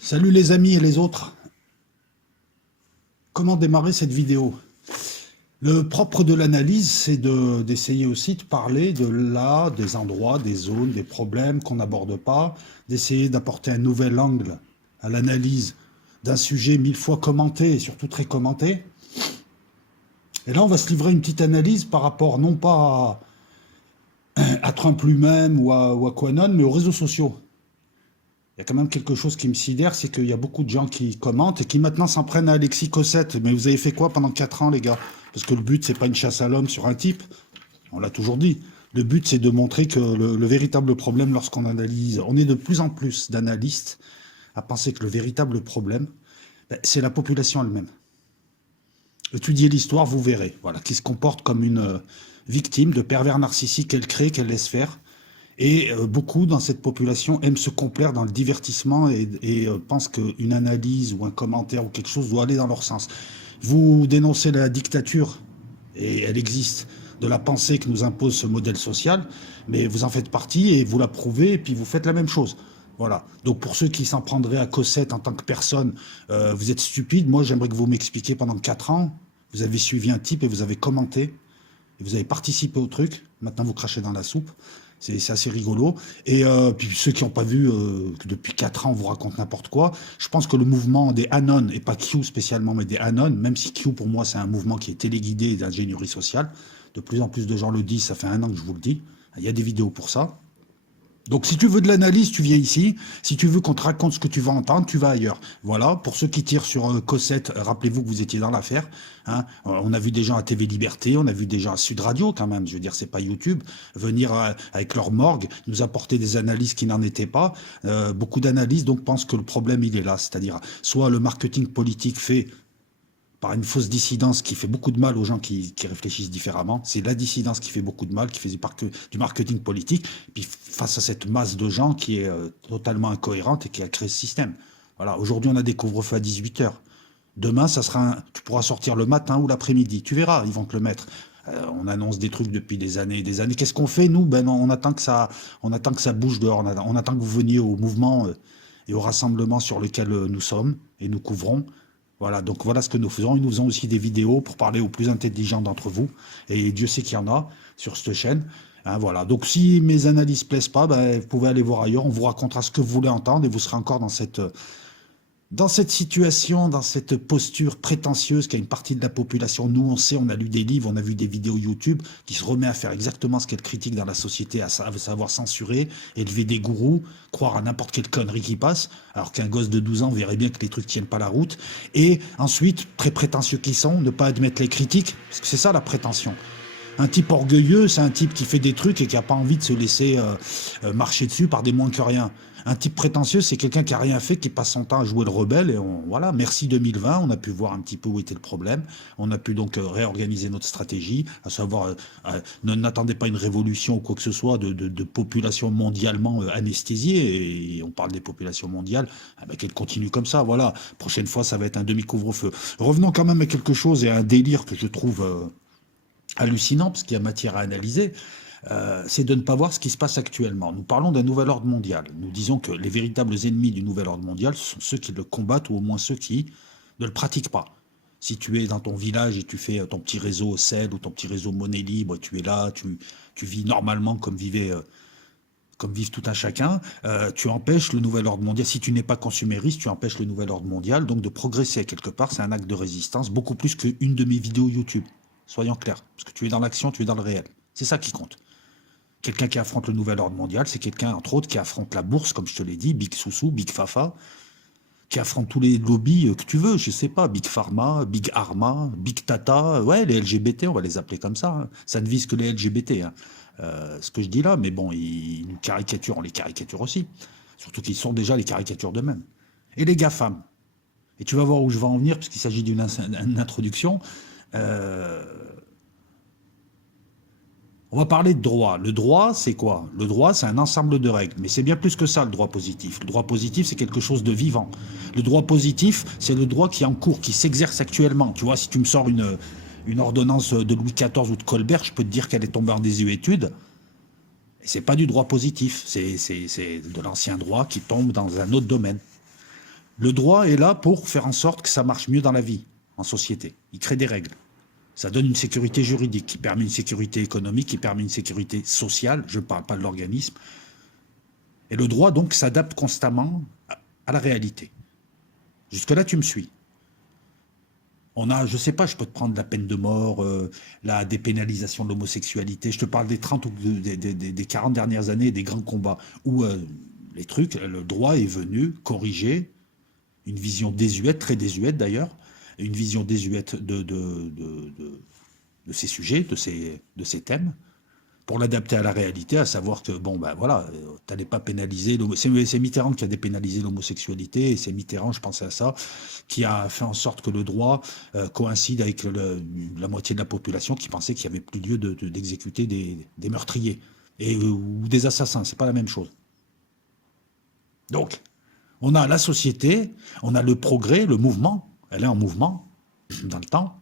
Salut les amis et les autres. Comment démarrer cette vidéo? Le propre de l'analyse, c'est d'essayer aussi de parler de là, des endroits, des zones, des problèmes qu'on n'aborde pas, d'essayer d'apporter un nouvel angle à l'analyse d'un sujet mille fois commenté et surtout très commenté. Et là, on va se livrer une petite analyse par rapport non pas à Trump lui-même ou à QAnon, mais aux réseaux sociaux. Il y a quand même quelque chose qui me sidère, c'est qu'il y a beaucoup de gens qui commentent et qui maintenant s'en prennent à Alexis Cossette. Mais vous avez fait quoi pendant 4 ans, les gars? Parce que le but, c'est pas une chasse à l'homme sur un type. On l'a toujours dit. Le but, c'est de montrer que le véritable problème, lorsqu'on analyse, on est de plus en plus d'analystes à penser que le véritable problème, ben, c'est la population elle-même. Étudiez l'histoire, vous verrez. Voilà, qui se comporte comme une victime de pervers narcissiques qu'elle crée, qu'elle laisse faire. Et beaucoup dans cette population aiment se complaire dans le divertissement et pensent qu'une analyse ou un commentaire ou quelque chose doit aller dans leur sens. Vous dénoncez la dictature, et elle existe, de la pensée que nous impose ce modèle social, mais vous en faites partie et vous l'approuvez et puis vous faites la même chose. Voilà. Donc pour ceux qui s'en prendraient à Cossette en tant que personne, vous êtes stupide. Moi, j'aimerais que vous m'expliquiez pendant 4 ans. Vous avez suivi un type et vous avez commenté et vous avez participé au truc. Maintenant, vous crachez dans la soupe. C'est assez rigolo. Et puis ceux qui n'ont pas vu que depuis 4 ans, on vous raconte n'importe quoi. Je pense que le mouvement des Anon, et pas Q spécialement, mais des Anon, même si Q pour moi c'est un mouvement qui est téléguidé d'ingénierie sociale, de plus en plus de gens le disent, ça fait 1 an que je vous le dis. Il y a des vidéos pour ça. Donc si tu veux de l'analyse, tu viens ici. Si tu veux qu'on te raconte ce que tu vas entendre, tu vas ailleurs. Voilà, pour ceux qui tirent sur Cossette, rappelez-vous que vous étiez dans l'affaire. Hein. On a vu des gens à TV Liberté, on a vu des gens à Sud Radio quand même, je veux dire, c'est pas YouTube, venir avec leur morgue, nous apporter des analyses qui n'en étaient pas. Beaucoup d'analystes donc pensent que le problème il est là, c'est-à-dire soit le marketing politique fait par une fausse dissidence qui fait beaucoup de mal aux gens qui réfléchissent différemment. C'est la dissidence qui fait beaucoup de mal, qui fait du marketing politique. Et puis face à cette masse de gens qui est totalement incohérente et qui a créé ce système. Voilà. Aujourd'hui, on a des couvre-feux à 18 heures. Demain, tu pourras sortir le matin ou l'après-midi. Tu verras, ils vont te le mettre. On annonce des trucs depuis des années et des années. Qu'est-ce qu'on fait, nous? Ben, on attend que ça bouge dehors. On attend que vous veniez au mouvement et au rassemblement sur lequel nous sommes et nous couvrons. Voilà, donc voilà ce que nous faisons. Et nous faisons aussi des vidéos pour parler aux plus intelligents d'entre vous. Et Dieu sait qu'il y en a sur cette chaîne. Hein, voilà. Donc si mes analyses ne plaisent pas, ben, vous pouvez aller voir ailleurs. On vous racontera ce que vous voulez entendre et vous serez encore dans cette situation, dans cette posture prétentieuse qu'a une partie de la population. Nous, on sait, on a lu des livres, on a vu des vidéos YouTube qui se remet à faire exactement ce qu'elle critique dans la société, à savoir censurer, élever des gourous, croire à n'importe quelle connerie qui passe, alors qu'un gosse de 12 ans verrait bien que les trucs tiennent pas la route. Et ensuite, très prétentieux qu'ils sont, ne pas admettre les critiques, parce que c'est ça la prétention. Un type orgueilleux, c'est un type qui fait des trucs et qui n'a pas envie de se laisser marcher dessus par des moins que rien. Un type prétentieux, c'est quelqu'un qui a rien fait, qui passe son temps à jouer le rebelle. Et voilà, merci 2020, on a pu voir un petit peu où était le problème. On a pu donc réorganiser notre stratégie, à savoir, n'attendez pas une révolution ou quoi que ce soit de population mondialement anesthésiée. Et on parle des populations mondiales, qu'elles continuent comme ça. Voilà, prochaine fois, ça va être un demi-couvre-feu. Revenons quand même à quelque chose et à un délire que je trouve hallucinant, parce qu'il y a matière à analyser, c'est de ne pas voir ce qui se passe actuellement. Nous parlons d'un nouvel ordre mondial. Nous disons que les véritables ennemis du nouvel ordre mondial, ce sont ceux qui le combattent, ou au moins ceux qui ne le pratiquent pas. Si tu es dans ton village et tu fais ton petit réseau CEL ou ton petit réseau monnaie libre, tu es là, tu vis normalement comme vivent tout un chacun, tu empêches le nouvel ordre mondial. Si tu n'es pas consumériste, tu empêches le nouvel ordre mondial, donc de progresser quelque part. C'est un acte de résistance, beaucoup plus qu'une de mes vidéos YouTube. Soyons clairs, parce que tu es dans l'action, tu es dans le réel. C'est ça qui compte. Quelqu'un qui affronte le nouvel ordre mondial, c'est quelqu'un, entre autres, qui affronte la bourse, comme je te l'ai dit, Big Soussou, Big Fafa, qui affronte tous les lobbies que tu veux, je sais pas, Big Pharma, Big Arma, Big Tata, ouais, les LGBT, on va les appeler comme ça. Hein. Ça ne vise que les LGBT, hein. Ce que je dis là, mais bon, ils nous caricaturent, on les caricature aussi. Surtout qu'ils sont déjà les caricatures d'eux-mêmes. Et les GAFAM. Et tu vas voir où je vais en venir, puisqu'il s'agit d'une introduction. On va parler de droit. Le droit, c'est quoi? Le droit, c'est un ensemble de règles. Mais c'est bien plus que ça, le droit positif. Le droit positif, c'est quelque chose de vivant. Le droit positif, c'est le droit qui est en cours, qui s'exerce actuellement. Tu vois, si tu me sors une ordonnance de Louis XIV ou de Colbert, je peux te dire qu'elle est tombée en désuétude. Et c'est pas du droit positif. C'est de l'ancien droit qui tombe dans un autre domaine. Le droit est là pour faire en sorte que ça marche mieux dans la vie, en société. Il crée des règles. Ça donne une sécurité juridique qui permet une sécurité économique, qui permet une sécurité sociale. Je ne parle pas de l'organisme. Et le droit, donc, s'adapte constamment à la réalité. Jusque-là, tu me suis. On a, je ne sais pas, je peux te prendre la peine de mort, la dépénalisation de l'homosexualité. Je te parle des 30 ou des 40 dernières années, des grands combats, où les trucs, le droit est venu corriger une vision désuète, très désuète d'ailleurs, une vision désuète de ces sujets, de ces thèmes, pour l'adapter à la réalité, à savoir que, bon, ben voilà, tu n'allais pas pénaliser, c'est Mitterrand qui a dépénalisé l'homosexualité, et c'est Mitterrand, je pensais à ça, qui a fait en sorte que le droit coïncide avec la moitié de la population qui pensait qu'il n'y avait plus lieu d'exécuter des meurtriers, ou des assassins, c'est pas la même chose. Donc, on a la société, on a le progrès, le mouvement, elle est en mouvement, dans le temps,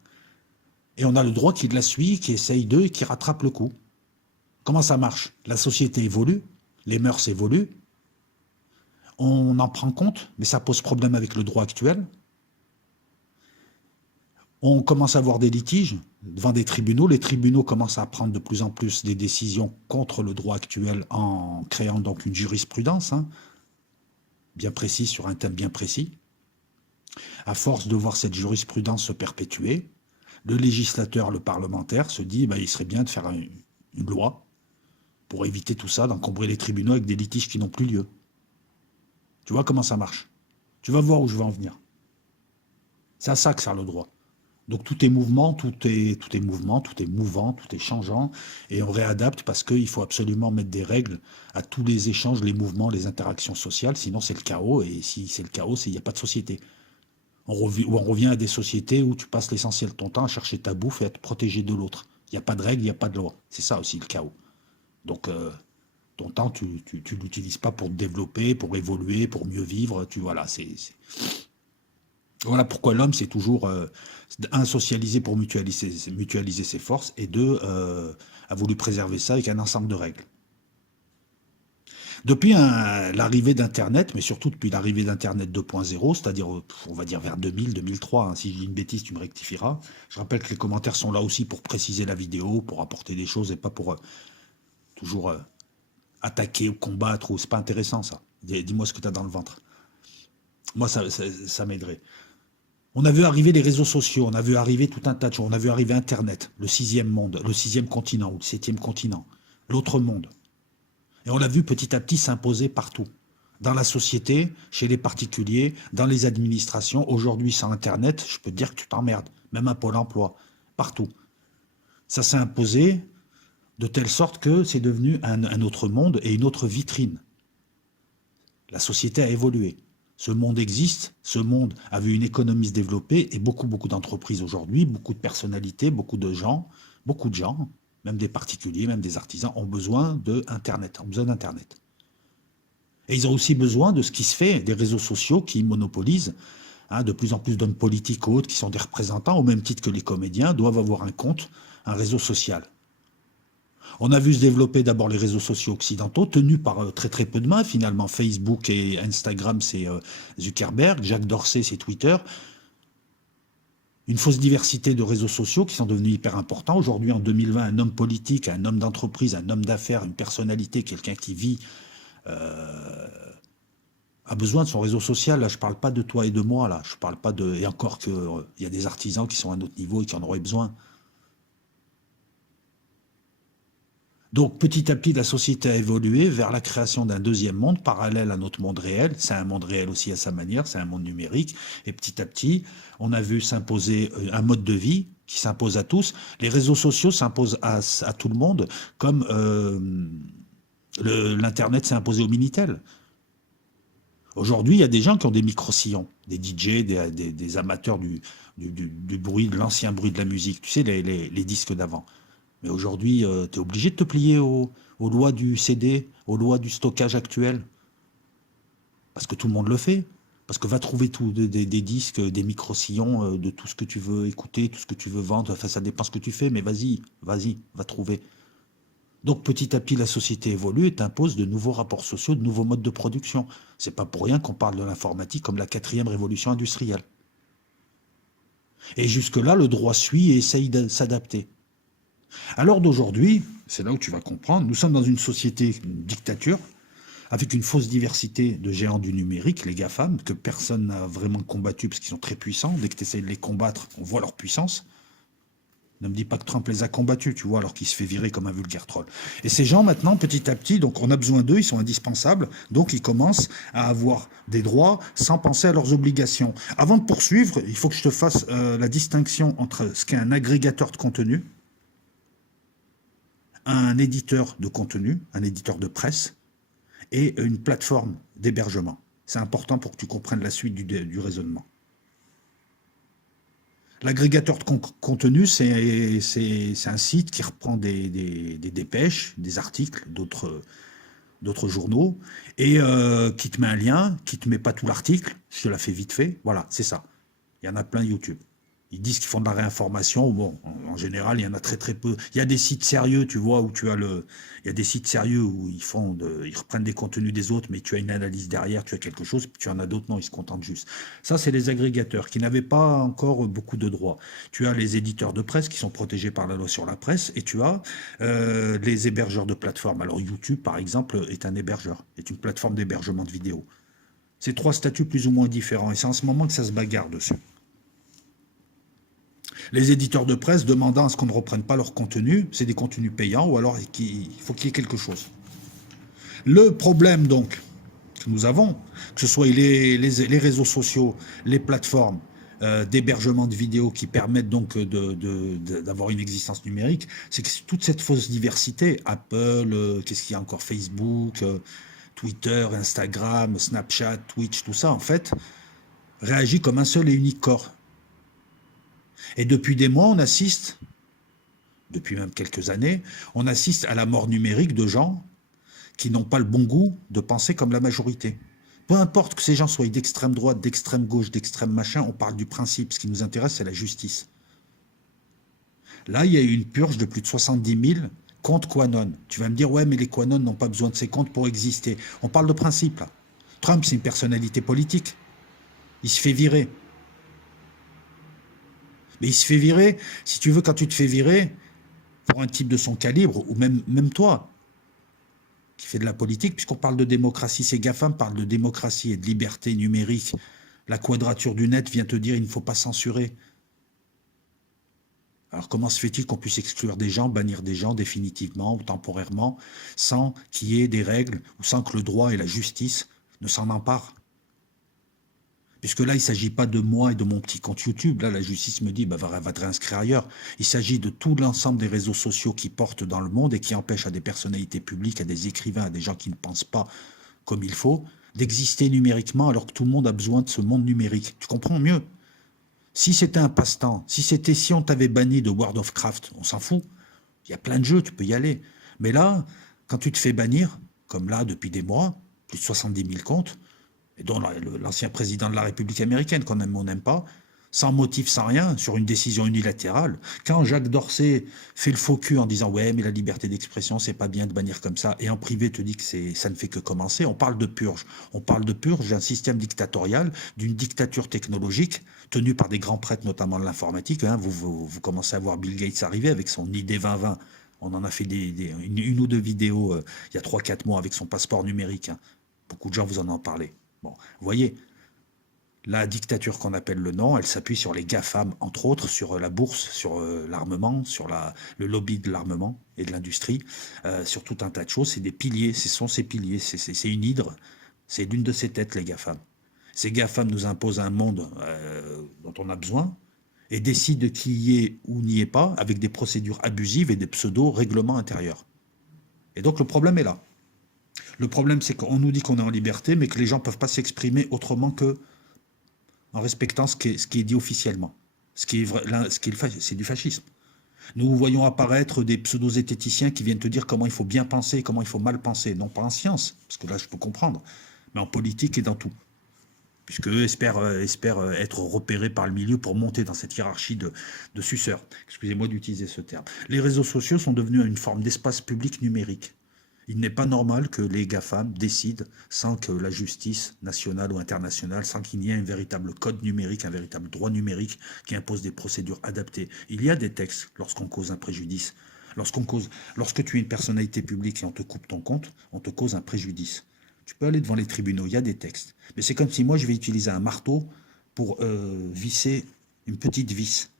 et on a le droit qui la suit, qui essaye d'eux et qui rattrape le coup. Comment ça marche? La société évolue, les mœurs évoluent, on en prend compte, mais ça pose problème avec le droit actuel. On commence à avoir des litiges devant des tribunaux. Les tribunaux commencent à prendre de plus en plus des décisions contre le droit actuel en créant donc une jurisprudence bien précise sur un thème bien précis. À force de voir cette jurisprudence se perpétuer, le législateur, le parlementaire se dit il serait bien de faire une loi pour éviter tout ça, d'encombrer les tribunaux avec des litiges qui n'ont plus lieu. Tu vois comment ça marche? Tu vas voir où je veux en venir. C'est à ça que sert le droit. Donc tout est mouvement, tout est mouvement, tout est mouvant, tout est changeant, et on réadapte parce qu'il faut absolument mettre des règles à tous les échanges, les mouvements, les interactions sociales, sinon c'est le chaos, et si c'est le chaos, il n'y a pas de société. On revient à des sociétés où tu passes l'essentiel de ton temps à chercher ta bouffe et à te protéger de l'autre. Il n'y a pas de règles, il n'y a pas de loi. C'est ça aussi le chaos. Donc, ton temps, tu ne l'utilises pas pour te développer, pour évoluer, pour mieux vivre. Voilà pourquoi l'homme, c'est toujours, un, socialisé pour mutualiser ses forces, et deux, a voulu préserver ça avec un ensemble de règles. Depuis l'arrivée d'Internet, mais surtout depuis l'arrivée d'Internet 2.0, c'est-à-dire, on va dire vers 2000, 2003, si je dis une bêtise, tu me rectifieras. Je rappelle que les commentaires sont là aussi pour préciser la vidéo, pour apporter des choses et pas pour toujours attaquer ou combattre, ou c'est pas intéressant ça. Dis-moi ce que tu as dans le ventre. Moi, ça m'aiderait. On a vu arriver les réseaux sociaux, on a vu arriver tout un tas de choses, on a vu arriver Internet, le 6e monde, le 6e continent ou le 7e continent, l'autre monde. Et on l'a vu petit à petit s'imposer partout. Dans la société, chez les particuliers, dans les administrations. Aujourd'hui, sans Internet, je peux te dire que tu t'emmerdes. Même à Pôle emploi, partout. Ça s'est imposé de telle sorte que c'est devenu un autre monde et une autre vitrine. La société a évolué. Ce monde existe, ce monde a vu une économie se développer et beaucoup d'entreprises aujourd'hui, beaucoup de personnalités, beaucoup de gens, même des particuliers, même des artisans, ont besoin d'Internet, Et ils ont aussi besoin de ce qui se fait, des réseaux sociaux qui monopolisent, de plus en plus d'hommes politiques autres, qui sont des représentants, au même titre que les comédiens, doivent avoir un compte, un réseau social. On a vu se développer d'abord les réseaux sociaux occidentaux, tenus par très très peu de mains, finalement. Facebook et Instagram, c'est Zuckerberg, Jacques Dorsey, c'est Twitter. Une fausse diversité de réseaux sociaux qui sont devenus hyper importants. Aujourd'hui, en 2020, un homme politique, un homme d'entreprise, un homme d'affaires, une personnalité, quelqu'un qui vit, a besoin de son réseau social. Là, je ne parle pas de toi et de moi, là. Je parle pas de... Et encore qu'il y a des artisans qui sont à un autre niveau et qui en auraient besoin. Donc, petit à petit, la société a évolué vers la création d'un deuxième monde parallèle à notre monde réel. C'est un monde réel aussi à sa manière, c'est un monde numérique. Et petit à petit, on a vu s'imposer un mode de vie qui s'impose à tous. Les réseaux sociaux s'imposent à tout le monde, comme l'Internet s'est imposé au Minitel. Aujourd'hui, il y a des gens qui ont des micro-sillons, des DJ, des amateurs du bruit, de l'ancien bruit de la musique. Tu sais, les disques d'avant. Mais aujourd'hui, tu es obligé de te plier aux lois du CD, aux lois du stockage actuel. Parce que tout le monde le fait. Parce que va trouver des disques, des micro-sillons, de tout ce que tu veux écouter, tout ce que tu veux vendre. Enfin, ça dépend ce que tu fais, mais vas-y, va trouver. Donc petit à petit, la société évolue et t'impose de nouveaux rapports sociaux, de nouveaux modes de production. C'est pas pour rien qu'on parle de l'informatique comme la 4e révolution industrielle. Et jusque-là, le droit suit et essaye de s'adapter. À l'heure d'aujourd'hui, c'est là où tu vas comprendre, nous sommes dans une société, une dictature, avec une fausse diversité de géants du numérique, les GAFAM, que personne n'a vraiment combattu parce qu'ils sont très puissants. Dès que tu essaies de les combattre, on voit leur puissance. Ne me dis pas que Trump les a combattus, tu vois, alors qu'il se fait virer comme un vulgaire troll. Et ces gens, maintenant, petit à petit, donc on a besoin d'eux, ils sont indispensables, donc ils commencent à avoir des droits sans penser à leurs obligations. Avant de poursuivre, il faut que je te fasse la distinction entre ce qu'est un agrégateur de contenu, un éditeur de contenu, un éditeur de presse, et une plateforme d'hébergement. C'est important pour que tu comprennes la suite du raisonnement. L'agrégateur de contenu, c'est un site qui reprend des dépêches, des articles d'autres journaux, et qui te met un lien, qui te met pas tout l'article, je te la fais vite fait, voilà, c'est ça. Il y en a plein YouTube. Ils disent qu'ils font de la réinformation. Bon, en général, il y en a très très peu. Il y a des sites sérieux, tu vois, où tu as il y a des sites sérieux où ils reprennent des contenus des autres, mais tu as une analyse derrière, tu as quelque chose, puis tu en as d'autres, non, ils se contentent juste. Ça, c'est les agrégateurs qui n'avaient pas encore beaucoup de droits. Tu as les éditeurs de presse qui sont protégés par la loi sur la presse, et tu as les hébergeurs de plateformes. Alors YouTube, par exemple, est un hébergeur, est une plateforme d'hébergement de vidéos. C'est 3 statuts plus ou moins différents, et c'est en ce moment que ça se bagarre dessus. Les éditeurs de presse demandant à ce qu'on ne reprenne pas leur contenu, c'est des contenus payants, ou alors il faut qu'il y ait quelque chose. Le problème donc que nous avons, que ce soit les réseaux sociaux, les plateformes d'hébergement de vidéos qui permettent donc d'avoir une existence numérique, c'est que toute cette fausse diversité, Apple, qu'est-ce qu'il y a encore, Facebook, Twitter, Instagram, Snapchat, Twitch, tout ça en fait, réagit comme un seul et unique corps. Et depuis des mois, on assiste, depuis même quelques années, on assiste à la mort numérique de gens qui n'ont pas le bon goût de penser comme la majorité. Peu importe que ces gens soient d'extrême droite, d'extrême gauche, d'extrême machin, on parle du principe. Ce qui nous intéresse, c'est la justice. Là, il y a eu une purge de plus de 70 000 comptes QAnon. Tu vas me dire, ouais, mais les QAnon n'ont pas besoin de ces comptes pour exister. On parle de principe, là. Trump, c'est une personnalité politique. Il se fait virer. Mais il se fait virer, si tu veux, quand tu te fais virer, pour un type de son calibre, ou même toi, qui fait de la politique, puisqu'on parle de démocratie, ces GAFAM parlent de démocratie et de liberté numérique. La quadrature du net vient te dire il ne faut pas censurer. Alors comment se fait-il qu'on puisse exclure des gens, bannir des gens définitivement ou temporairement, sans qu'il y ait des règles, ou sans que le droit et la justice ne s'en emparent? Puisque là, il ne s'agit pas de moi et de mon petit compte YouTube. Là, la justice me dit, bah, va te réinscrire ailleurs. Il s'agit de tout l'ensemble des réseaux sociaux qui portent dans le monde et qui empêchent à des personnalités publiques, à des écrivains, à des gens qui ne pensent pas comme il faut, d'exister numériquement alors que tout le monde a besoin de ce monde numérique. Tu comprends mieux? Si c'était un passe-temps, si on t'avait banni de World of Craft, on s'en fout. Il y a plein de jeux, tu peux y aller. Mais là, quand tu te fais bannir, comme là, depuis des mois, plus de 70 000 comptes, et dont l'ancien président de la République américaine, qu'on aime ou on n'aime pas, sans motif, sans rien, sur une décision unilatérale. Quand Jacques Dorsey fait le faux cul en disant « ouais, mais la liberté d'expression, c'est pas bien de bannir comme ça », et en privé te dit que ça ne fait que commencer, on parle de purge. On parle de purge d'un système dictatorial, d'une dictature technologique, tenue par des grands prêtres, notamment de l'informatique. Hein. Vous commencez à voir Bill Gates arriver avec son ID 2020. On en a fait une ou deux vidéos il y a 3-4 mois avec son passeport numérique. Hein. Beaucoup de gens vous en ont parlé. Bon, vous voyez, la dictature qu'on appelle le nom, elle s'appuie sur les GAFAM, entre autres, sur la bourse, sur l'armement, sur le lobby de l'armement et de l'industrie, sur tout un tas de choses. C'est des piliers, ce sont ces piliers, c'est une hydre, c'est l'une de ces têtes, les GAFAM. Ces GAFAM nous imposent un monde dont on a besoin et décident qui y est ou n'y est pas avec des procédures abusives et des pseudo-règlements intérieurs. Et donc le problème est là. Le problème, c'est qu'on nous dit qu'on est en liberté, mais que les gens ne peuvent pas s'exprimer autrement que en respectant ce qui est dit officiellement. C'est du fascisme. Nous voyons apparaître des pseudo-zététiciens qui viennent te dire comment il faut bien penser, comment il faut mal penser. Non pas en science, parce que là, je peux comprendre, mais en politique et dans tout. puisque eux espèrent être repérés par le milieu pour monter dans cette hiérarchie de suceurs. Excusez-moi d'utiliser ce terme. Les réseaux sociaux sont devenus une forme d'espace public numérique. Il n'est pas normal que les GAFAM décident sans que la justice nationale ou internationale, sans qu'il y ait un véritable code numérique, un véritable droit numérique qui impose des procédures adaptées. Il y a des textes lorsqu'on cause un préjudice. Lorsque tu es une personnalité publique et on te coupe ton compte, on te cause un préjudice. Tu peux aller devant les tribunaux, il y a des textes. Mais c'est comme si moi je vais utiliser un marteau pour visser une petite vis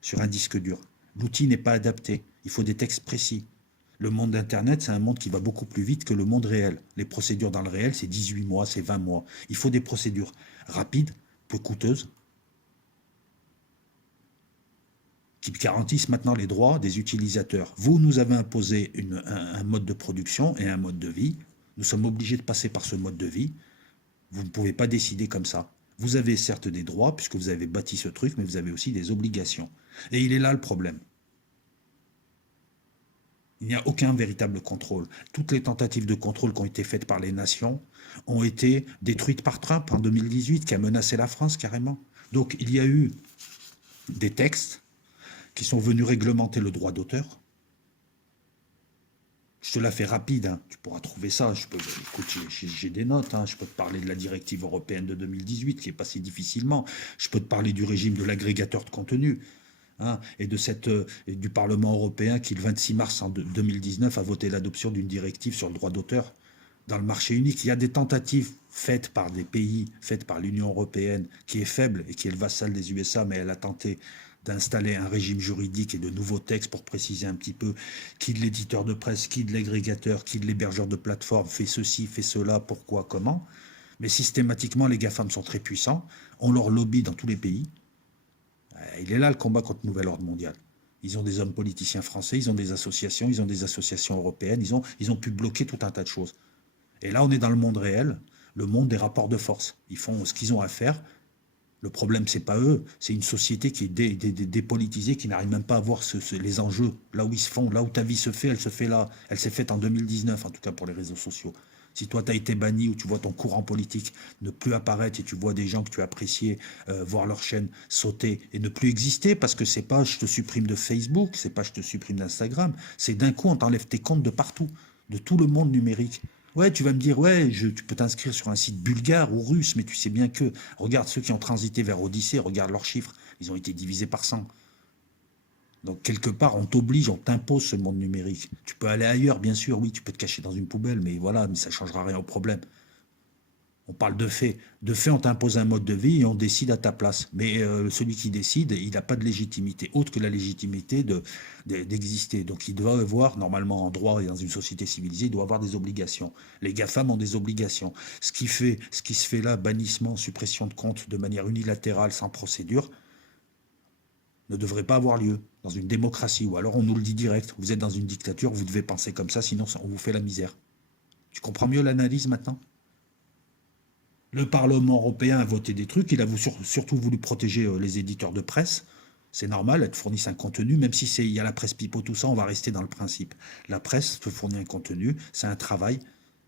sur un disque dur. L'outil n'est pas adapté, il faut des textes précis. Le monde d'Internet, c'est un monde qui va beaucoup plus vite que le monde réel. Les procédures dans le réel, c'est 18 mois, c'est 20 mois. Il faut des procédures rapides, peu coûteuses, qui garantissent maintenant les droits des utilisateurs. Vous nous avez imposé un mode de production et un mode de vie. Nous sommes obligés de passer par ce mode de vie. Vous ne pouvez pas décider comme ça. Vous avez certes des droits, puisque vous avez bâti ce truc, mais vous avez aussi des obligations. Et il est là le problème. Il n'y a aucun véritable contrôle. Toutes les tentatives de contrôle qui ont été faites par les nations ont été détruites par Trump en 2018, qui a menacé la France carrément. Donc il y a eu des textes qui sont venus réglementer le droit d'auteur. Je te la fais rapide, hein. Tu pourras trouver ça. Écoute, j'ai des notes. Hein. Je peux te parler de la directive européenne de 2018 qui est passée difficilement. Je peux te parler du régime de l'agrégateur de contenu. Hein, et du Parlement européen qui, le 26 mars 2019, a voté l'adoption d'une directive sur le droit d'auteur dans le marché unique. Il y a des tentatives faites par des pays, faites par l'Union européenne, qui est faible et qui est le vassal des USA, mais elle a tenté d'installer un régime juridique et de nouveaux textes pour préciser un petit peu qui de l'éditeur de presse, qui de l'agrégateur, qui de l'hébergeur de plateforme fait ceci, fait cela, pourquoi, comment. Mais systématiquement, les GAFAM sont très puissants, on leur lobby dans tous les pays. Il est là le combat contre le nouvel ordre mondial. Ils ont des hommes politiciens français, ils ont des associations européennes, ils ont pu bloquer tout un tas de choses. Et là, on est dans le monde réel, le monde des rapports de force. Ils font ce qu'ils ont à faire. Le problème, c'est pas eux, c'est une société qui est dépolitisée, qui n'arrive même pas à voir les enjeux, là où ils se font, là où ta vie se fait, elle se fait là. Elle s'est faite en 2019, en tout cas pour les réseaux sociaux. Si toi, tu as été banni ou tu vois ton courant politique ne plus apparaître et tu vois des gens que tu appréciais voir leur chaîne sauter et ne plus exister, parce que c'est pas je te supprime de Facebook, c'est pas je te supprime d'Instagram, c'est d'un coup on t'enlève tes comptes de partout, de tout le monde numérique. Ouais, tu vas me dire, ouais, tu peux t'inscrire sur un site bulgare ou russe, mais tu sais bien que, regarde ceux qui ont transité vers Odyssée, regarde leurs chiffres, ils ont été divisés par 100. Donc, quelque part, on t'oblige, on t'impose ce monde numérique. Tu peux aller ailleurs, bien sûr, oui, tu peux te cacher dans une poubelle, mais voilà, mais ça ne changera rien au problème. On parle de fait. De fait, on t'impose un mode de vie et on décide à ta place. Mais celui qui décide, il n'a pas de légitimité, autre que la légitimité d'exister. Donc, il doit avoir, normalement, en droit et dans une société civilisée, il doit avoir des obligations. Les GAFAM ont des obligations. Ce qui se fait là, bannissement, suppression de comptes de manière unilatérale, sans procédure, ne devrait pas avoir lieu dans une démocratie. Ou alors on nous le dit direct, vous êtes dans une dictature, vous devez penser comme ça, sinon on vous fait la misère. Tu comprends mieux l'analyse maintenant? Le Parlement européen a voté des trucs, il a surtout voulu protéger les éditeurs de presse. C'est normal, elles te fournissent un contenu, même si il y a la presse pipeau, tout ça, on va rester dans le principe. La presse te fournit un contenu, c'est un travail,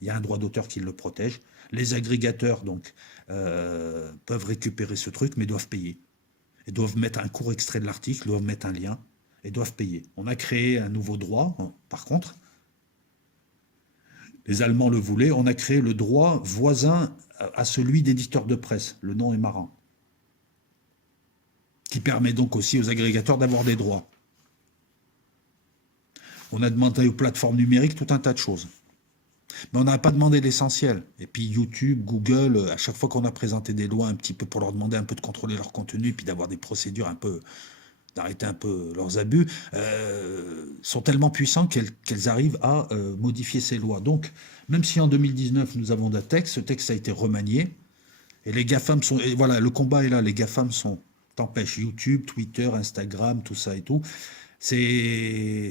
il y a un droit d'auteur qui le protège. Les agrégateurs donc peuvent récupérer ce truc, mais doivent payer. Et doivent mettre un court extrait de l'article, doivent mettre un lien, et doivent payer. On a créé un nouveau droit, par contre, les Allemands le voulaient, on a créé le droit voisin à celui d'éditeur de presse, le nom est marrant, qui permet donc aussi aux agrégateurs d'avoir des droits. On a demandé aux plateformes numériques tout un tas de choses. Mais on n'a pas demandé l'essentiel. Et puis YouTube, Google, à chaque fois qu'on a présenté des lois un petit peu pour leur demander un peu de contrôler leur contenu, puis d'avoir des procédures un peu, d'arrêter un peu leurs abus, sont tellement puissants qu'elles arrivent à modifier ces lois. Donc, même si en 2019 nous avons des textes, ce texte a été remanié, et les GAFAM sont... Et voilà, le combat est là, les GAFAM sont... T'empêches YouTube, Twitter, Instagram, tout ça et tout. C'est...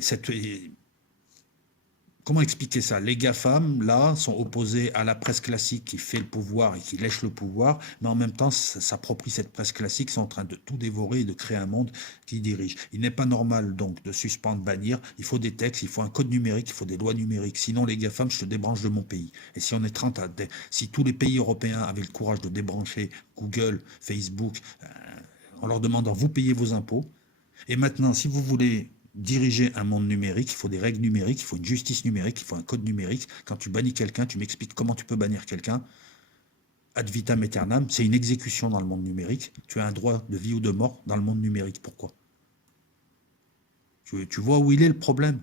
Comment expliquer ça? Les GAFAM, là, sont opposés à la presse classique qui fait le pouvoir et qui lèche le pouvoir, mais en même temps s'approprient cette presse classique, sont en train de tout dévorer et de créer un monde qui dirige. Il n'est pas normal, donc, de suspendre, bannir. Il faut des textes, il faut un code numérique, il faut des lois numériques. Sinon, les GAFAM, je te débranche de mon pays. Et si on est 30 à... Si tous les pays européens avaient le courage de débrancher Google, Facebook, en leur demandant, vous payez vos impôts. Et maintenant, si vous voulez diriger un monde numérique, il faut des règles numériques, il faut une justice numérique, il faut un code numérique. Quand tu bannis quelqu'un, tu m'expliques comment tu peux bannir quelqu'un. Ad vitam aeternam, c'est une exécution dans le monde numérique. Tu as un droit de vie ou de mort dans le monde numérique. Pourquoi? Tu vois où il est le problème?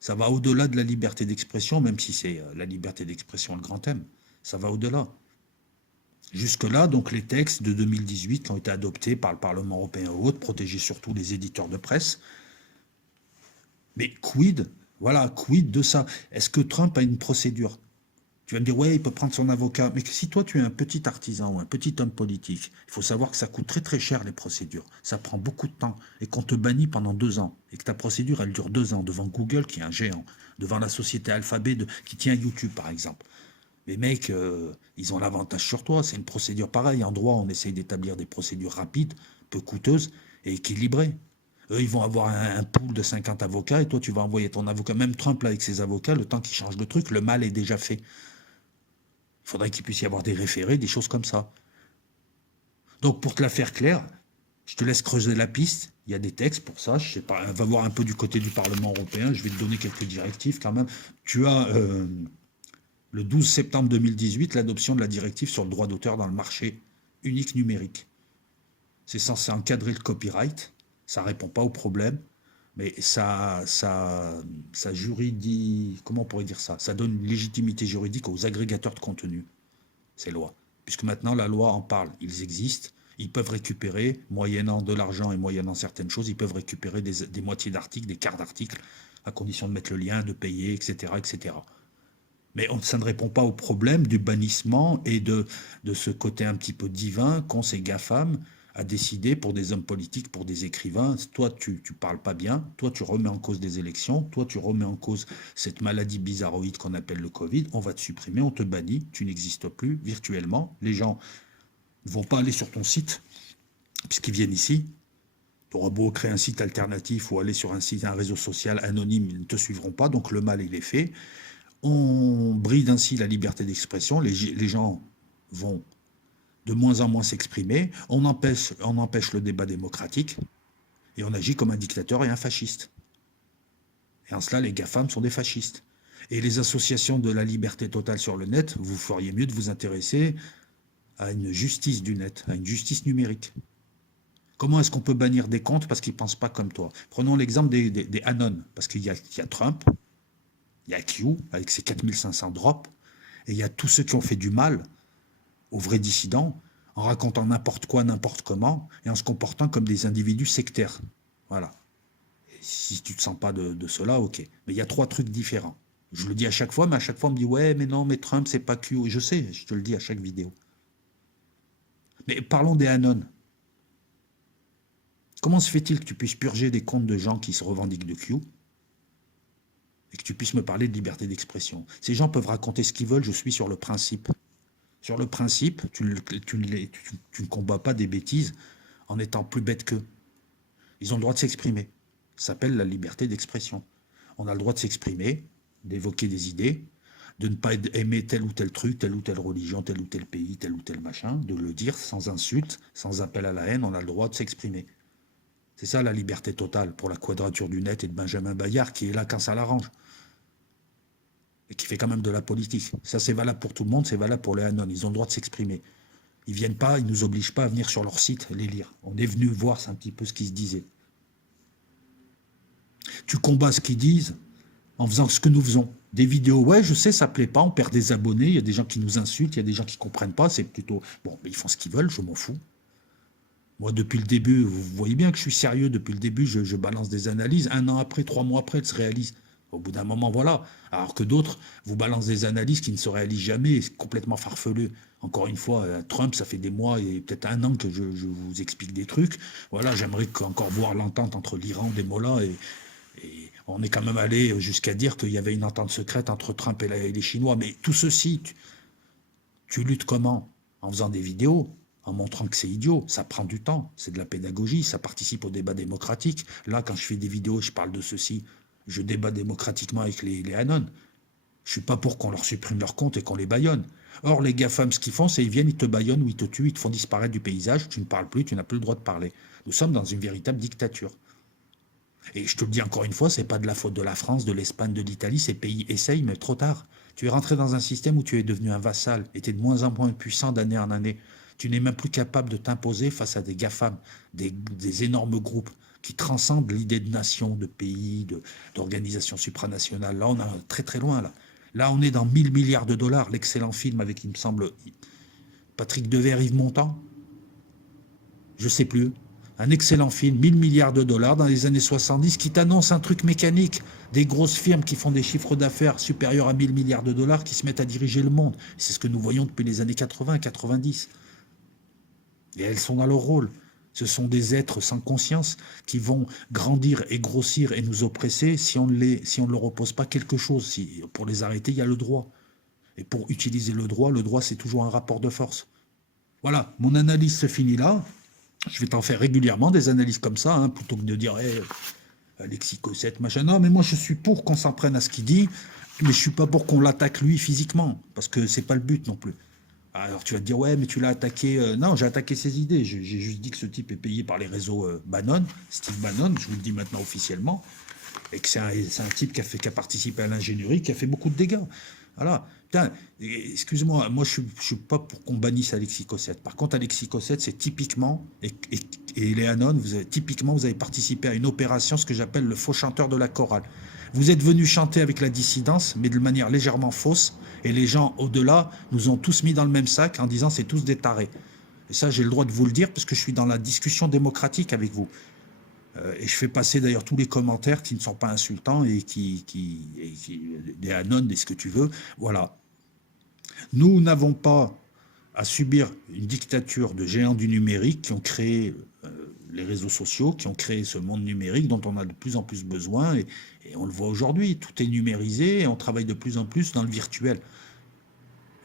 Ça va au-delà de la liberté d'expression, même si c'est la liberté d'expression le grand thème. Ça va au-delà. Jusque-là, donc, les textes de 2018 qui ont été adoptés par le Parlement européen ou autres, protégeaient surtout les éditeurs de presse. Mais quid, voilà, quid de ça? Est-ce que Trump a une procédure? Tu vas me dire, ouais, il peut prendre son avocat. Mais si toi, tu es un petit artisan ou un petit homme politique, il faut savoir que ça coûte très très cher les procédures. Ça prend beaucoup de temps. Et qu'on te bannit pendant 2 ans. Et que ta procédure, elle dure 2 ans devant Google, qui est un géant. Devant la société Alphabet, qui tient YouTube, par exemple. Les mecs, ils ont l'avantage sur toi. C'est une procédure pareille. En droit, on essaye d'établir des procédures rapides, peu coûteuses et équilibrées. Eux, ils vont avoir un pool de 50 avocats et toi, tu vas envoyer ton avocat. Même Trump, là, avec ses avocats, le temps qu'il change de truc, le mal est déjà fait. Il faudrait qu'il puisse y avoir des référés, des choses comme ça. Donc, pour te la faire claire, je te laisse creuser la piste. Il y a des textes pour ça. Je sais pas, va voir un peu du côté du Parlement européen. Je vais te donner quelques directives quand même. Tu as le 12 septembre 2018 l'adoption de la directive sur le droit d'auteur dans le marché unique numérique. C'est censé encadrer le copyright. Ça ne répond pas au problème, mais ça juridie, comment on pourrait dire ça? Ça donne une légitimité juridique aux agrégateurs de contenu, ces lois. Puisque maintenant, la loi en parle, ils existent, ils peuvent récupérer, moyennant de l'argent et moyennant certaines choses, ils peuvent récupérer des moitiés d'articles, des quarts d'articles, à condition de mettre le lien, de payer, etc. etc. Mais ça ne répond pas au problème du bannissement et de ce côté un petit peu divin qu'ont ces GAFAM, à décider pour des hommes politiques, pour des écrivains. Toi, tu parles pas bien. Toi, tu remets en cause des élections. Toi, tu remets en cause cette maladie bizarroïde qu'on appelle le Covid. On va te supprimer, on te bannit. Tu n'existes plus virtuellement. Les gens ne vont pas aller sur ton site puisqu'ils viennent ici. Tu auras beau créer un site alternatif ou aller sur un site, un réseau social anonyme, ils ne te suivront pas. Donc, le mal, il est fait. On bride ainsi la liberté d'expression. Les gens vont de moins en moins s'exprimer, on empêche le débat démocratique, et on agit comme un dictateur et un fasciste. Et en cela, les GAFAM sont des fascistes. Et les associations de la liberté totale sur le net, vous feriez mieux de vous intéresser à une justice du net, à une justice numérique. Comment est-ce qu'on peut bannir des comptes parce qu'ils ne pensent pas comme toi? Prenons l'exemple des Anon, parce qu'il y a Trump, il y a Q, avec ses 4500 drops, et il y a tous ceux qui ont fait du mal aux vrais dissidents, en racontant n'importe quoi, n'importe comment, et en se comportant comme des individus sectaires. Voilà. Et si tu ne te sens pas de cela, ok. Mais il y a 3 trucs différents. Je le dis à chaque fois, mais à chaque fois on me dit « Ouais, mais non, mais Trump, c'est pas Q. » Je sais, je te le dis à chaque vidéo. Mais parlons des Anon. Comment se fait-il que tu puisses purger des comptes de gens qui se revendiquent de Q et que tu puisses me parler de liberté d'expression? Ces gens peuvent raconter ce qu'ils veulent, je suis sur le principe. Sur le principe, tu ne combats pas des bêtises en étant plus bête qu'eux. Ils ont le droit de s'exprimer. Ça s'appelle la liberté d'expression. On a le droit de s'exprimer, d'évoquer des idées, de ne pas aimer tel ou tel truc, telle ou telle religion, tel ou tel pays, tel ou tel machin, de le dire sans insulte, sans appel à la haine, on a le droit de s'exprimer. C'est ça la liberté totale pour la quadrature du net et de Benjamin Bayard qui est là quand ça l'arrange. Et qui fait quand même de la politique. Ça, c'est valable pour tout le monde, c'est valable pour les Anon. Ils ont le droit de s'exprimer. Ils viennent pas, ils nous obligent pas à venir sur leur site les lire. On est venu voir un petit peu ce qu'ils se disaient. Tu combats ce qu'ils disent en faisant ce que nous faisons. Des vidéos, ouais, je sais, ça plaît pas, on perd des abonnés, il y a des gens qui nous insultent, il y a des gens qui comprennent pas, c'est plutôt... Bon, mais ils font ce qu'ils veulent, je m'en fous. Moi, depuis le début, vous voyez bien que je suis sérieux, depuis le début, je balance des analyses. 1 an après, 3 mois après, elles se réalisent. Au bout d'un moment, voilà. Alors que d'autres vous balancent des analyses qui ne se réalisent jamais, c'est complètement farfelu. Encore une fois, Trump, ça fait des mois et peut-être 1 an que je vous explique des trucs. Voilà, j'aimerais encore voir l'entente entre l'Iran, des mollahs Et on est quand même allé jusqu'à dire qu'il y avait une entente secrète entre Trump et les Chinois. Mais tout ceci, tu luttes comment? En faisant des vidéos, en montrant que c'est idiot. Ça prend du temps, c'est de la pédagogie, ça participe au débat démocratique. Là, quand je fais des vidéos, je parle de ceci, je débat démocratiquement avec les Anon. Je suis pas pour qu'on leur supprime leur compte et qu'on les bâillonne. Or, les GAFAM, ce qu'ils font, c'est ils viennent, ils te bâillonnent ou ils te tuent, ils te font disparaître du paysage, tu ne parles plus, tu n'as plus le droit de parler. Nous sommes dans une véritable dictature. Et je te le dis encore une fois, c'est pas de la faute de la France, de l'Espagne, de l'Italie, ces pays essayent, mais trop tard. Tu es rentré dans un système où tu es devenu un vassal, et tu es de moins en moins puissant d'année en année. Tu n'es même plus capable de t'imposer face à des GAFAM, des énormes groupes qui transcendent l'idée de nation, de pays, d'organisation supranationale. Là, on est très très loin, là. Là, on est dans 1000 milliards de dollars. L'excellent film avec, il me semble, Patrick Devers, Yves Montand. Je sais plus. Un excellent film, 1000 milliards de dollars dans les années 70, qui t'annonce un truc mécanique. Des grosses firmes qui font des chiffres d'affaires supérieurs à 1000 milliards de dollars qui se mettent à diriger le monde. C'est ce que nous voyons depuis les années 80, 90. Et elles sont dans leur rôle. Ce sont des êtres sans conscience qui vont grandir et grossir et nous oppresser si on ne leur oppose pas quelque chose. Pour les arrêter, il y a le droit. Et pour utiliser le droit c'est toujours un rapport de force. Voilà, mon analyse se finit là. Je vais t'en faire régulièrement des analyses comme ça, hein, plutôt que de dire hey, Alexis Cossette, machin. Non, mais moi je suis pour qu'on s'en prenne à ce qu'il dit, mais je suis pas pour qu'on l'attaque lui physiquement, parce que c'est pas le but non plus. Alors tu vas te dire, ouais, mais tu l'as attaqué. Non, j'ai attaqué ses idées. J'ai juste dit que ce type est payé par les réseaux Bannon, Steve Bannon, je vous le dis maintenant officiellement, et que c'est un type qui a participé à l'ingénierie, qui a fait beaucoup de dégâts. Voilà. Putain, excuse-moi, moi je suis pas pour qu'on bannisse Alexis Cossette. Par contre, Alexis Cossette, c'est typiquement, et les Anon, typiquement, vous avez participé à une opération, ce que j'appelle le faux chanteur de la chorale. Vous êtes venu chanter avec la dissidence, mais de manière légèrement fausse, et les gens au-delà nous ont tous mis dans le même sac en disant c'est tous des tarés. Et ça, j'ai le droit de vous le dire parce que je suis dans la discussion démocratique avec vous. Et je fais passer d'ailleurs tous les commentaires qui ne sont pas insultants et des Anon, des ce que tu veux. Voilà. Nous n'avons pas à subir une dictature de géants du numérique qui ont créé les réseaux sociaux, qui ont créé ce monde numérique dont on a de plus en plus besoin. Et on le voit aujourd'hui, tout est numérisé et on travaille de plus en plus dans le virtuel.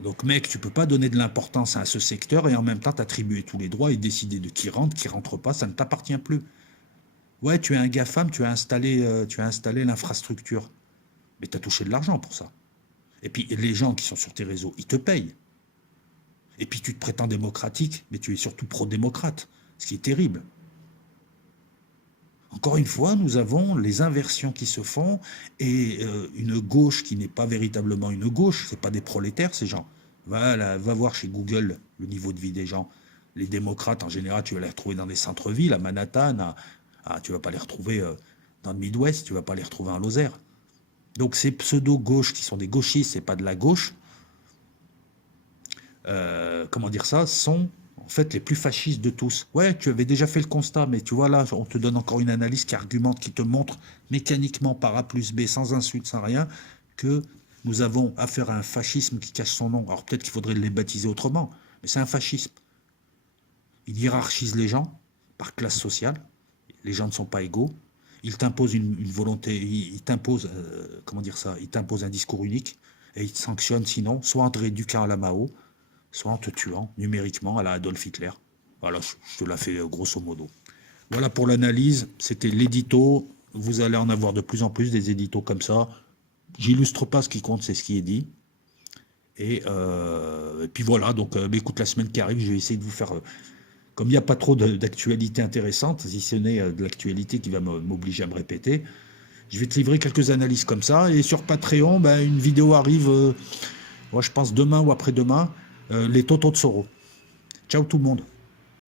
Donc mec, tu peux pas donner de l'importance à ce secteur et en même temps t'attribuer tous les droits et décider de qui rentre pas, ça ne t'appartient plus. Ouais, tu es un GAFAM, tu as installé l'infrastructure. Mais tu as touché de l'argent pour ça. Et puis les gens qui sont sur tes réseaux, ils te payent. Et puis tu te prétends démocratique, mais tu es surtout pro-démocrate, ce qui est terrible. Encore une fois, nous avons les inversions qui se font et une gauche qui n'est pas véritablement une gauche, c'est pas des prolétaires ces gens. Va voir chez Google le niveau de vie des gens. Les démocrates, en général, tu vas les retrouver dans des centres-villes, à Manhattan, tu ne vas pas les retrouver dans le Midwest, tu ne vas pas les retrouver en Lozère. Donc ces pseudo-gauches qui sont des gauchistes, c'est pas de la gauche, comment dire ça, sont en fait les plus fascistes de tous. Ouais, tu avais déjà fait le constat, mais tu vois là, on te donne encore une analyse qui argumente, qui te montre mécaniquement par A plus B, sans insulte, sans rien, que nous avons affaire à un fascisme qui cache son nom. Alors peut-être qu'il faudrait les baptiser autrement, mais c'est un fascisme. Il hiérarchise les gens par classe sociale. Les gens ne sont pas égaux. Il t'impose une volonté, il t'impose, comment dire ça, il t'impose un discours unique et il te sanctionne sinon, soit en te rééduquant à la Mao, soit en te tuant numériquement à la Adolf Hitler. Voilà, je te la fais grosso modo. Voilà pour l'analyse, c'était l'édito. Vous allez en avoir de plus en plus des éditos comme ça. J'illustre pas ce qui compte, c'est ce qui est dit. Et puis voilà, donc écoute, la semaine qui arrive, je vais essayer de vous faire... comme il n'y a pas trop d'actualité intéressante, si ce n'est de l'actualité qui va m'obliger à me répéter, je vais te livrer quelques analyses comme ça. Et sur Patreon, une vidéo arrive, moi je pense demain ou après-demain, les Totos de Soro. Ciao tout le monde.